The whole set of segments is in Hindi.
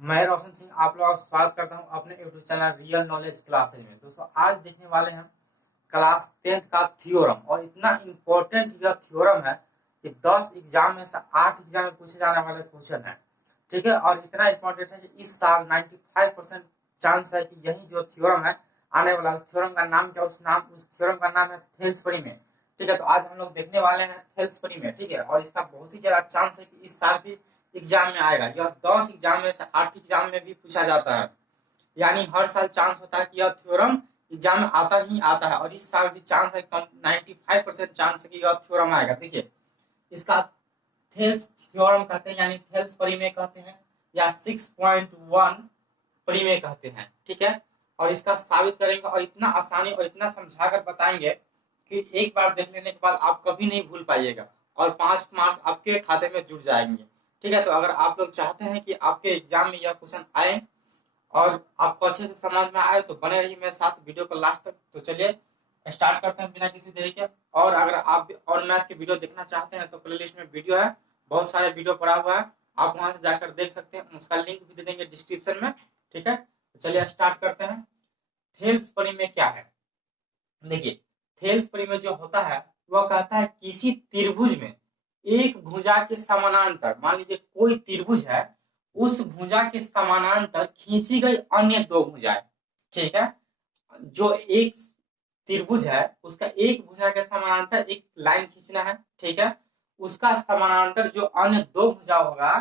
मैं रोशन सिंह आप लोगों का स्वागत करता हूं अपने YouTube channel real knowledge classes में। दोस्तों आज देखने वाले हैं क्लास 10th का थ्योरम, और इतना इम्पोर्टेंट यह थ्योरम है कि 10 एग्जाम में से 8 एग्जाम में पूछे जाने वाले क्वेश्चन है। ठीक है, और इतना इम्पोर्टेंट है कि इस साल 95% चांस है कि यही जो थ्योरम है आने वाला। उस थ्योरम का नाम क्या, उस थ्योरम का नाम है थेल्स प्रमेय। ठीक है, तो आज हम लोग देखने वाले हैं थेल्स प्रमेय। ठीक है, और इसका बहुत ही ज्यादा चांस है कि इस साल भी एग्जाम में आएगा। यह 10 एग्जाम में से 8 एग्जाम में भी पूछा जाता है, यानी हर साल चांस होता है कि यह थ्योरम एग्जाम में आता ही आता है। और इस साल भी चांस है, 95% चांस है कि यह थ्योरम आएगा। देखिए, इसका थेल्स थ्योरम कहते हैं, यानी थेल्स प्रमेय कहते हैं, या 6.1 प्रमेय कहते हैं। ठीक है, और इसका साबित करेंगे और इतना आसानी और इतना समझाकर बताएंगे कि एक बार देख लेने के बाद आप कभी नहीं भूल पाइएगा और 5 मार्क्स आपके खाते में जुड़ जाएंगे। ठीक है, तो अगर आप लोग चाहते हैं कि आपके एग्जाम में यह क्वेश्चन आए और आपको अच्छे से समझ में आए तो बने रहिए मेरे साथ वीडियो को लास्ट तक। तो चलिए स्टार्ट करते हैं बिना किसी देरी के। और अगर आप और मैथ के वीडियो देखना चाहते हैं तो प्ले लिस्ट में वीडियो है, बहुत सारे वीडियो पड़ा हुआ है, आप वहां से जाकर देख सकते हैं। उसका लिंक भी दे देंगे डिस्क्रिप्शन में। ठीक है, तो चलिए स्टार्ट करते हैं। थेल्स प्रमेय क्या है? देखिए, थेल्स प्रमेय जो होता है वह कहता है किसी त्रिभुज में एक भुजा के समानांतर, मान लीजिए कोई त्रिभुज है, उस भुजा के समानांतर खींची गई अन्य दो भुजाएं। ठीक है, जो एक त्रिभुज है उसका एक भुजा के समानांतर एक लाइन खींचना है। ठीक है, उसका समानांतर जो अन्य दो भुजा होगा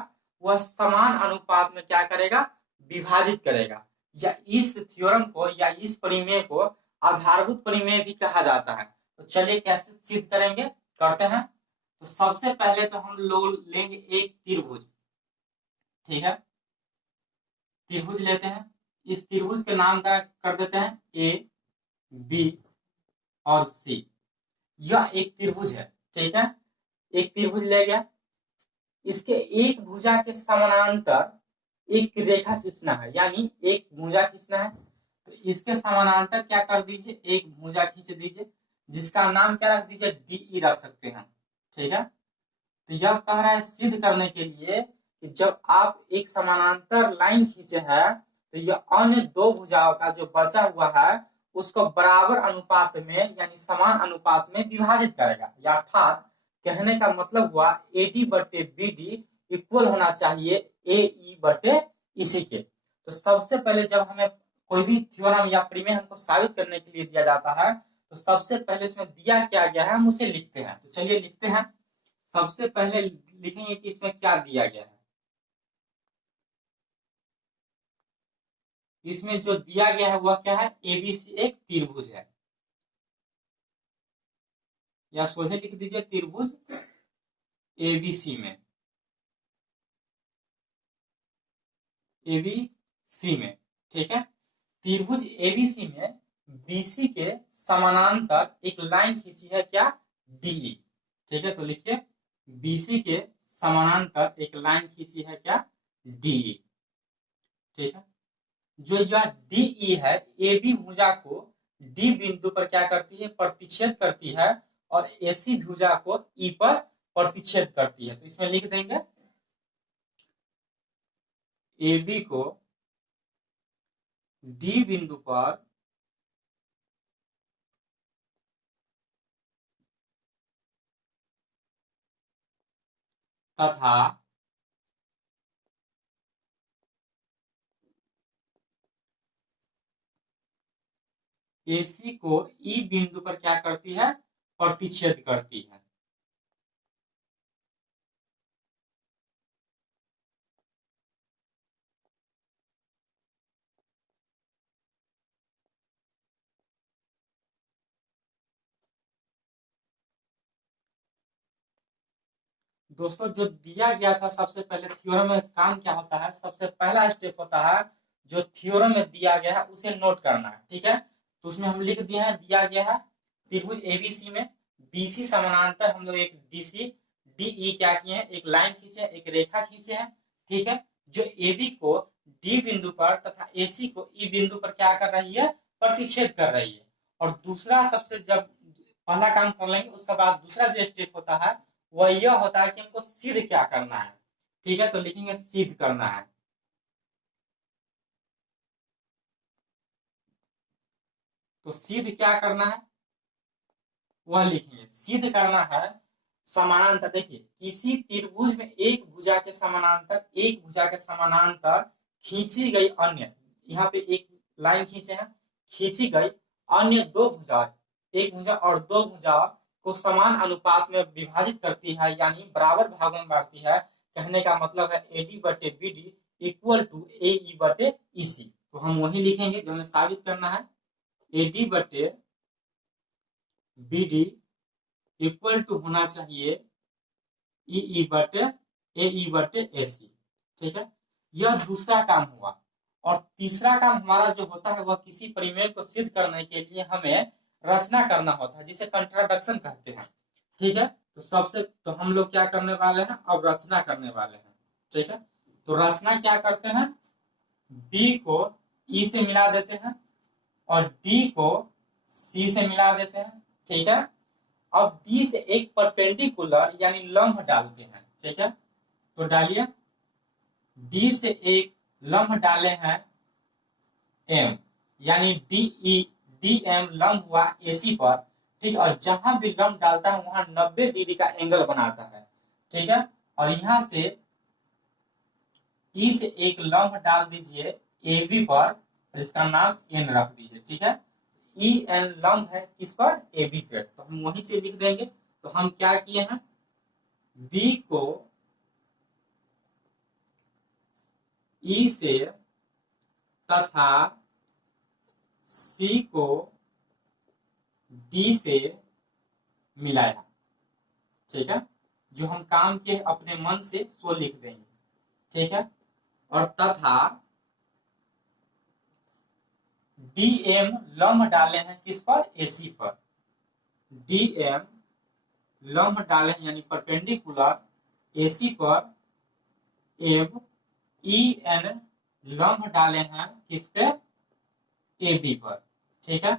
वह समान अनुपात में क्या करेगा, विभाजित करेगा। या इस थ्योरम को या इस प्रमेय को आधारभूत प्रमेय भी कहा जाता है। तो चलिए कैसे सिद्ध करेंगे, करते हैं। तो सबसे पहले तो हम लोग लेंगे एक त्रिभुज। ठीक है, त्रिभुज लेते हैं। इस त्रिभुज के नाम का कर देते हैं ए बी और सी। यह एक त्रिभुज है। ठीक है, एक त्रिभुज ले गया, इसके एक भुजा के समानांतर एक रेखा खींचना है, यानी एक भुजा खींचना है। तो इसके समानांतर क्या कर दीजिए, एक भुजा खींच दीजिए, जिसका नाम क्या रख दीजिए, डीई रख सकते हैं। ठीक है, तो यह कह रहा है सिद्ध करने के लिए कि जब आप एक समानांतर लाइन खींचे हैं तो यह अन्य दो भुजाओं का जो बचा हुआ है उसको बराबर अनुपात में यानी समान अनुपात में विभाजित करेगा। अर्थात कहने का मतलब हुआ एडी बटे बीडी इक्वल होना चाहिए ए ई बटे इसी के। तो सबसे पहले जब हमें कोई भी थ्योरम या प्रमेय हमको साबित करने के लिए दिया जाता है तो सबसे पहले इसमें दिया क्या गया है हम उसे लिखते हैं। तो चलिए लिखते हैं। सबसे पहले लिखेंगे कि इसमें क्या दिया गया है। इसमें जो दिया गया है वह क्या है, एबीसी एक त्रिभुज है, या सोझे लिख दीजिए त्रिभुज एबीसी में, एबीसी में। ठीक है, त्रिभुज एबीसी में बीसी के समानांतर एक लाइन खींची है क्या, डीई। ठीक है, तो लिखिए बीसी के समानांतर एक लाइन खींची है क्या, डीई। ठीक है, जो यह डीई है ए बी भुजा को डी बिंदु पर क्या करती है, प्रतिच्छेद करती है, और एसी भुजा को ई पर प्रतिच्छेद करती है। तो इसमें लिख देंगे ए बी को डी बिंदु पर तथा एसी को ई बिंदु पर क्या करती है, प्रतिच्छेद करती है। दोस्तों जो दिया गया था सबसे पहले थ्योरम में काम क्या होता है, सबसे पहला स्टेप होता है जो थ्योरम में दिया गया है उसे नोट करना है। ठीक है, तो उसमें हम लिख दिया है, दिया गया है त्रिभुज एबीसी में बीसी समानांतर हम लोग एक डीसी डीई क्या किए हैं, एक लाइन खींचे, एक रेखा खींचे हैं। ठीक है, जो एबी को डी बिंदु पर तथा एसी को ई बिंदु पर क्या कर रही है, प्रतिच्छेद कर रही है। और दूसरा सबसे जब पहला काम कर लेंगे उसके बाद दूसरा जो स्टेप होता है वह यह होता है कि हमको सिद्ध क्या करना है। ठीक है, तो लिखेंगे सिद्ध करना है। तो सिद्ध क्या करना है वह लिखेंगे। सिद्ध करना है समानांतर। देखिए किसी त्रिभुज में एक भुजा के समानांतर खींची गई अन्य, यहाँ पे एक लाइन खींचे हैं, खींची गई अन्य दो भुजा, एक भुजा और दो भुजा को समान अनुपात में विभाजित करती है, यानी बराबर भागों में बांटती है। कहने का मतलब है AD बटे BD इक्वल टू AE बटे EC। तो हम वही लिखेंगे जो हमें साबित करना है, AD बटे BD इक्वल टू होना चाहिए EE बटे AE बटे AC। ठीक है, यह दूसरा काम हुआ। और तीसरा काम हमारा जो होता है वह किसी परिमेय को सिद्ध करने के लिए हमें रचना करना होता है, जिसे कंट्राडक्शन कहते हैं। ठीक है, तो हम लोग क्या करने वाले हैं, अब रचना करने वाले हैं। ठीक है, तो रचना क्या करते हैं, B को E से मिला देते हैं और D को C से मिला देते हैं। ठीक है, अब D से एक परपेंडिकुलर यानी लंब डालते हैं। ठीक है, तो डालिए, D से एक लंब डाले हैं M, यानी DM लंब हुआ AC पर। ठीक, और जहां भी लंब डालता है वहां 90 डिग्री का एंगल बनाता है। ठीक है, और यहां से E से एक लंब डाल दीजिए AB पर और इसका नाम N रख दीजिए। ठीक है, EN लंब है किस पर, AB पे, तो हम वही चीज लिख देंगे। तो हम क्या किए हैं, B को E से तथा C को D से मिलाया। ठीक है, जो हम काम किए अपने मन से सो लिख देंगे। ठीक है, और तथा DM लंब डाले हैं किस पर, AC पर। DM लंब डाले हैं यानी परपेंडिकुलर AC पर, एवं EN लंब डाले हैं किस पे, AB पर। ठीक है,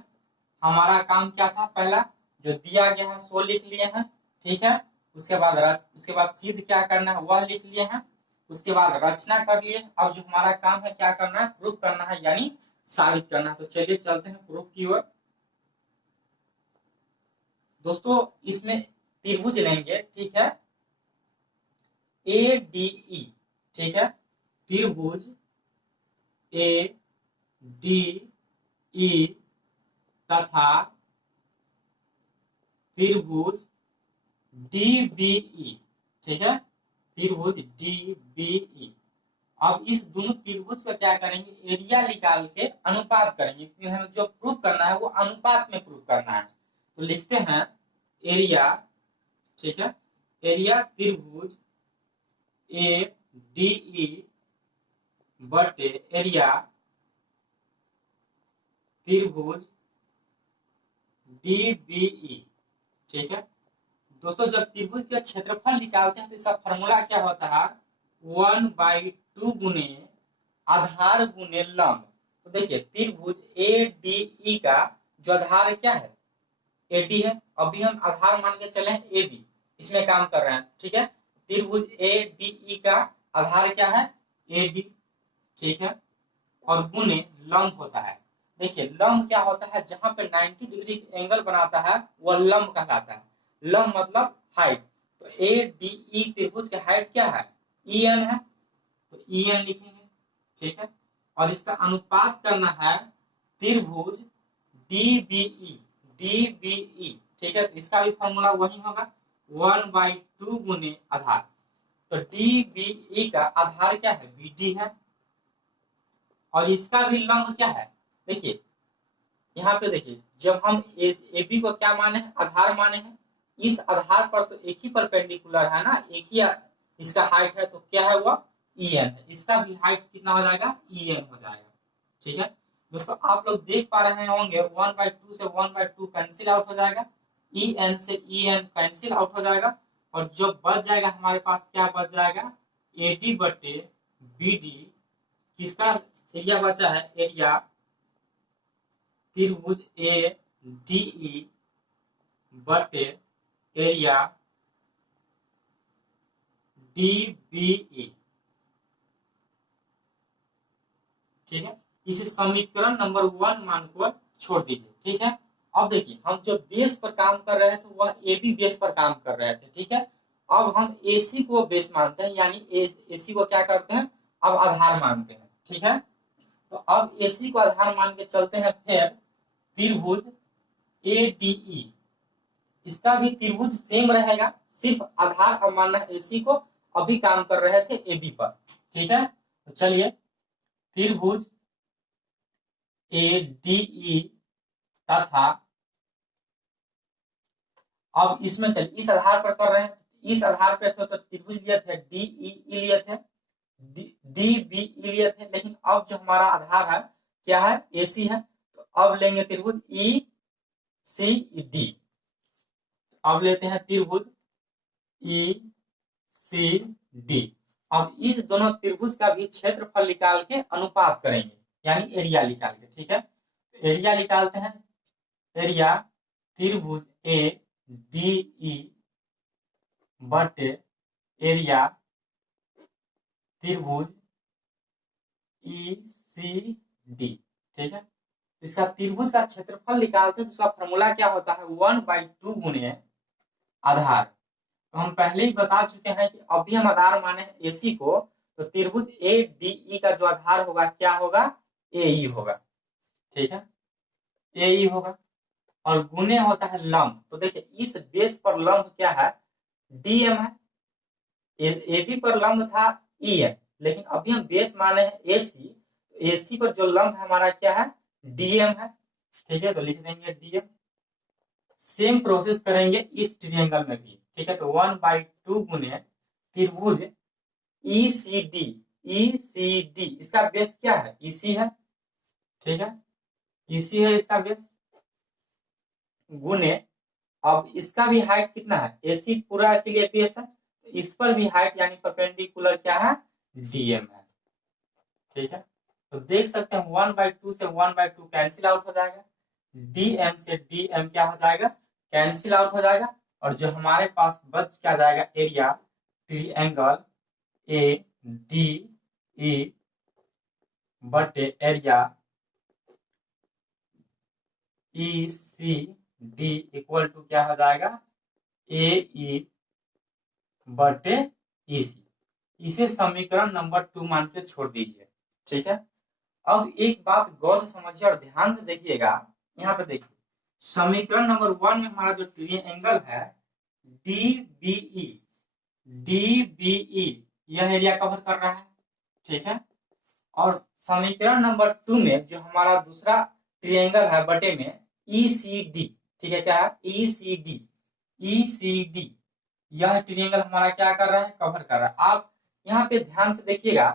हमारा काम क्या था, पहला जो दिया गया है सो लिख लिए हैं। ठीक है, उसके बाद सिद्ध क्या करना है वह लिख लिए हैं। उसके बाद रचना कर लिए। अब जो हमारा काम है क्या करना है, प्रूफ करना है यानी साबित करना है। तो चलिए चलते हैं प्रूफ की ओर। दोस्तों इसमें त्रिभुज लेंगे। ठीक है, ADE। ठीक है, त्रिभुज ADE तथा त्रिभुज DBE। ठीक है, त्रिभुज DBE। अब इस दोनों त्रिभुज का क्या करेंगे, एरिया निकाल के अनुपात करेंगे, क्योंकि हमें जो प्रूफ करना है वो अनुपात में प्रूफ करना है। तो लिखते हैं एरिया। ठीक है, एरिया त्रिभुज ADE बटे एरिया त्रिभुज DBE। ठीक है दोस्तों, जब त्रिभुज का क्षेत्रफल निकालते हैं तो इसका फॉर्मूला क्या होता है, 1/2 गुने आधार गुने लंब। तो देखिए त्रिभुज ADE का जो आधार क्या है, AD है। अभी हम आधार मान के चले हैं AB, इसमें काम कर रहे हैं। ठीक है, त्रिभुज ADE का आधार क्या है, AD। ठीक है, और गुने लंब होता है। देखिए लंब क्या होता है, जहां पे 90 डिग्री एंगल बनाता है वह लंब कहलाता है। लंब मतलब हाइट। तो ADE त्रिभुज की हाइट क्या है, EN है, तो EN लिखेंगे। ठीक है, और इसका अनुपात करना है त्रिभुज DBE। ठीक है, इसका भी फॉर्मूला वही होगा, 1/2 गुने आधार। तो DBE का आधार क्या है, BD है, और इसका भी लंब क्या है। देखिए यहाँ पे देखिए, जब हम AB को क्या माने हैं, आधार माने हैं, इस आधार पर तो एक ही परपेंडिकुलर है ना, एक ही इसका हाइट है, तो क्या है वह EN है। इसका भी हाइट कितना हो जाएगा, EN हो जाएगा। ठीक है दोस्तों, आप लोग देख पा रहे होंगे 1/2 से 1/2 कैंसिल आउट हो जाएगा, EN से EN कैंसिल आउट हो जाएगा, और जो बच जाएगा हमारे पास क्या बच जाएगा, AD बटे BD। किसका एरिया बचा है, एरिया त्रिभुज ADE बटे एरिया DBE। ठीक है, इसे समीकरण नंबर 1 मानकर छोड़ दीजिए। ठीक है। अब देखिए हम जो बेस पर काम कर रहे थे वह ए बी बेस पर काम कर रहे थे, ठीक है। अब हम AC को बेस मानते हैं, यानी AC को क्या करते हैं, अब आधार मानते हैं, ठीक है। तो अब AC को आधार मान के चलते हैं, फिर त्रिभुज ADE, इसका भी त्रिभुज सेम रहेगा, सिर्फ आधार अब मानना है AC को, अभी काम कर रहे थे AB पर, ठीक है। तो चलिए त्रिभुज ADE तथा अब इसमें चलिए इस आधार पर कर रहे हैं, इस आधार पे थे तो त्रिभुज लिए थे DEE लिए थे, DBE लिए थे, लेकिन अब जो हमारा आधार है क्या है, AC है, तो अब लेंगे त्रिभुज ECD। अब लेते हैं त्रिभुज ECD। अब इस दोनों त्रिभुज का भी क्षेत्रफल निकाल के अनुपात करेंगे, यानी एरिया निकाल के, ठीक है। एरिया निकालते हैं, एरिया त्रिभुज ADE बटे एरिया त्रिभुज ECD, ठीक है। तो इसका त्रिभुज का क्षेत्रफल निकालते हैं तो उसका फॉर्मूला क्या होता है, 1/2 गुने आधार। तो हम पहले ही बता चुके हैं कि अभी हम आधार माने AC को, तो त्रिभुज ADE का जो आधार होगा क्या होगा, AE होगा, ठीक है, AE होगा। और गुने होता है लंब, तो देखिए इस बेस पर लंब क्या है, DM है, AB पर लंब था EM, लेकिन अभी हम बेस माने हैं AC, तो AC पर जो लंब है हमारा क्या है, DM है, ठीक है। तो लिख देंगे DM। सेम प्रोसेस करेंगे इस ट्रायंगल में भी, ठीक है। तो 1/2 गुने त्रिभुज ECD, इसका बेस क्या है, EC है, ठीक है, EC है इसका बेस, गुने अब इसका भी हाइट कितना है, AC पूरा के लिए बेस है, तो इस पर भी हाइट यानी परपेंडिकुलर क्या है, DM है, ठीक है। तो देख सकते हैं 1/2 से 1/2 कैंसिल आउट हो जाएगा, DM से DM क्या हो जाएगा, कैंसिल आउट हो जाएगा, और जो हमारे पास बच क्या जाएगा, एरिया ट्रायंगल ADE बटे एरिया ECD इक्वल टू क्या हो जाएगा, AE बटे EC। इसे समीकरण नंबर 2 मान के छोड़ दीजिए, ठीक है। अब एक बात गौर से समझिए और ध्यान से देखिएगा, यहाँ पे देखिए समीकरण नंबर 1 में हमारा जो ट्रायंगल है DBE, यह एरिया कवर कर रहा है, ठीक है। और समीकरण नंबर 2 में जो हमारा दूसरा ट्रायंगल है बटे में ECD, ठीक है, क्या है ECD, यह ट्रायंगल हमारा क्या कर रहा है, कवर कर रहा है। आप यहाँ पे ध्यान से देखिएगा,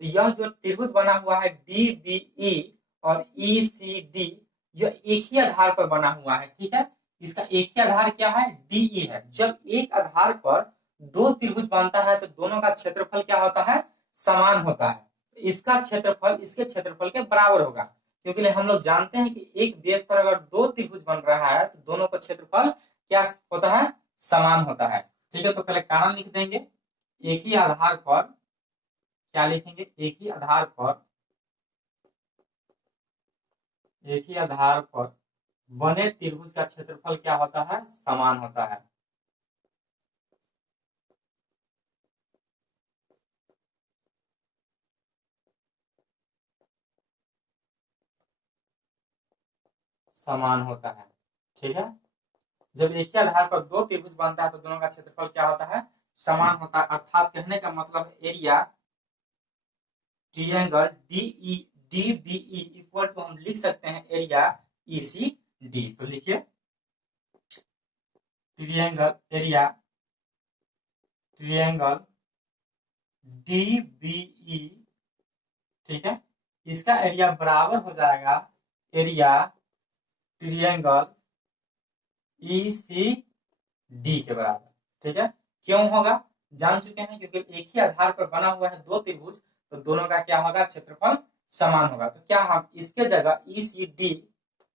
तो यह जो त्रिभुज बना हुआ है DBE और ECD, यह एक ही आधार पर बना हुआ है, ठीक है। इसका एक ही आधार क्या है, DE है। जब एक आधार पर दो त्रिभुज बनता है तो दोनों का क्षेत्रफल क्या होता है, समान होता है। तो इसका क्षेत्रफल इसके क्षेत्रफल के बराबर होगा, क्योंकि हम लोग जानते हैं कि एक बेस पर अगर दो त्रिभुज बन रहा है तो दोनों का क्षेत्रफल क्या होता है, समान होता है, ठीक है। तो पहले कारण लिख देंगे, एक ही आधार पर क्या लिखेंगे, एक ही आधार पर बने त्रिभुज का क्षेत्रफल क्या होता है, समान होता है, समान होता है, ठीक है। जब एक ही आधार पर दो त्रिभुज बनता है तो दोनों का क्षेत्रफल क्या होता है, समान होता है। अर्थात कहने का मतलब area triangle DBE equal to हम लिख सकते हैं एरिया ECD। तो लिखिए एरिया ट्रायंगल DBE, ठीक है, इसका एरिया बराबर हो जाएगा एरिया ट्रायंगल ECD के बराबर, ठीक है। क्यों होगा जान चुके हैं, क्योंकि एक ही आधार पर बना हुआ है दो त्रिभुज, तो दोनों का क्या होगा, क्षेत्रफल समान होगा। तो क्या हम इसके जगह ECD,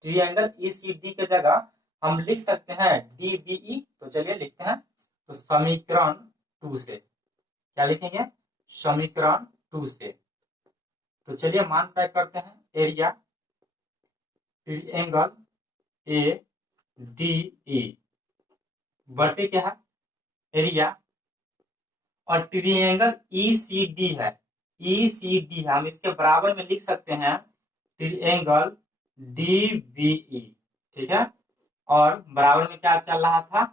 ट्रायंगल ECD के जगह हम लिख सकते हैं DBE। तो चलिए लिखते हैं, तो समीकरण 2 से क्या लिखेंगे, समीकरण 2 से। तो चलिए मान तय करते हैं, area triangle A D E बटे क्या है एरिया, और ट्रायंगल ई सी डी है, ई सी डी हम इसके बराबर में लिख सकते हैं ट्रायंगल डी बी ई, ठीक है। और बराबर में क्या चल रहा था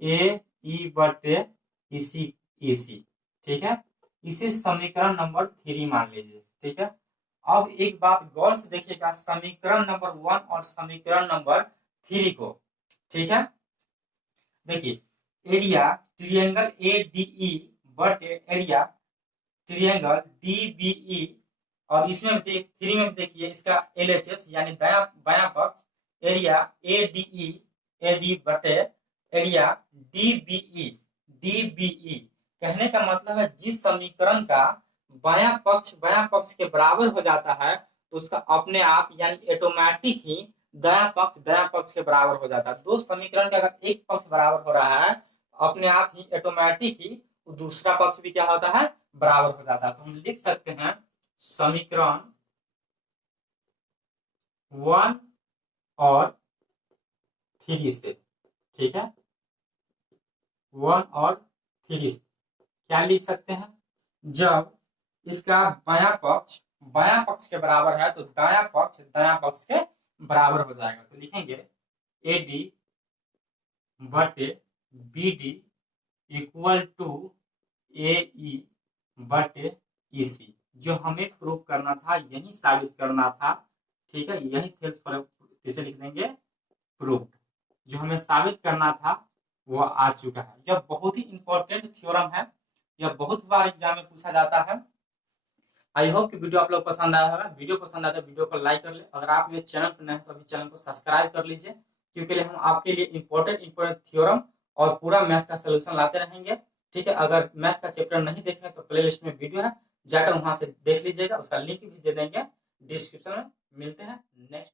ए ई बटे इसी इसी, ठीक है। इसे समीकरण नंबर 3 मान लीजिए, ठीक है। अब एक बात गौर से देखिएगा, समीकरण नंबर 1 और समीकरण नंबर 3 को, ठीक है। देखिए area triangle A D E बटे area triangle D B E, और इसमें 3 में देखिए इसका LHS यानी बायां पक्ष area A D E A D बटे एरिया डी बी ई। कहने का मतलब है जिस समीकरण का बायां पक्ष के बराबर हो जाता है तो उसका अपने आप यानी ऑटोमेटिक ही दायां पक्ष के बराबर हो जाता है। दो समीकरण का अगर एक पक्ष बराबर हो रहा है तो अपने आप ही ऑटोमेटिक ही दूसरा पक्ष भी क्या होता है बराबर हो जाता है। तो हम लिख सकते हैं समीकरण 1 और 3 से, ठीक है। 1 और 3 से क्या लिख सकते हैं, जब इसका बायां पक्ष के बराबर है तो दायां पक्ष के बराबर हो जाएगा। तो लिखेंगे ए डी बटे बी डी इक्वल टू ए ई बटे ई सी। जो हमें प्रूव करना था, यही साबित करना था, ठीक है। यही थेल्स पर इसे लिख देंगे प्रूफ। जो हमें साबित करना था वो आ चुका है। यह बहुत ही इंपॉर्टेंट थ्योरम है, यह बहुत बार एग्जाम में पूछा जाता है। आई होप कि वीडियो आप लोग पसंद आया होगा। वीडियो पसंद आया तो वीडियो को लाइक कर ले। अगर आप ये चैनल पर नए हैं तो अभी चैनल को सब्सक्राइब कर लीजिए, क्योंकि हम आपके लिए इंपॉर्टेंट थ्योरम और पूरा मैथ का सोल्यूशन लाते रहेंगे, ठीक है। अगर मैथ का चैप्टर नहीं देखे तो प्ले लिस्ट में वीडियो है, जाकर वहां से देख लीजिएगा। उसका लिंक भी दे देंगे डिस्क्रिप्शन में। मिलते हैं नेक्स्ट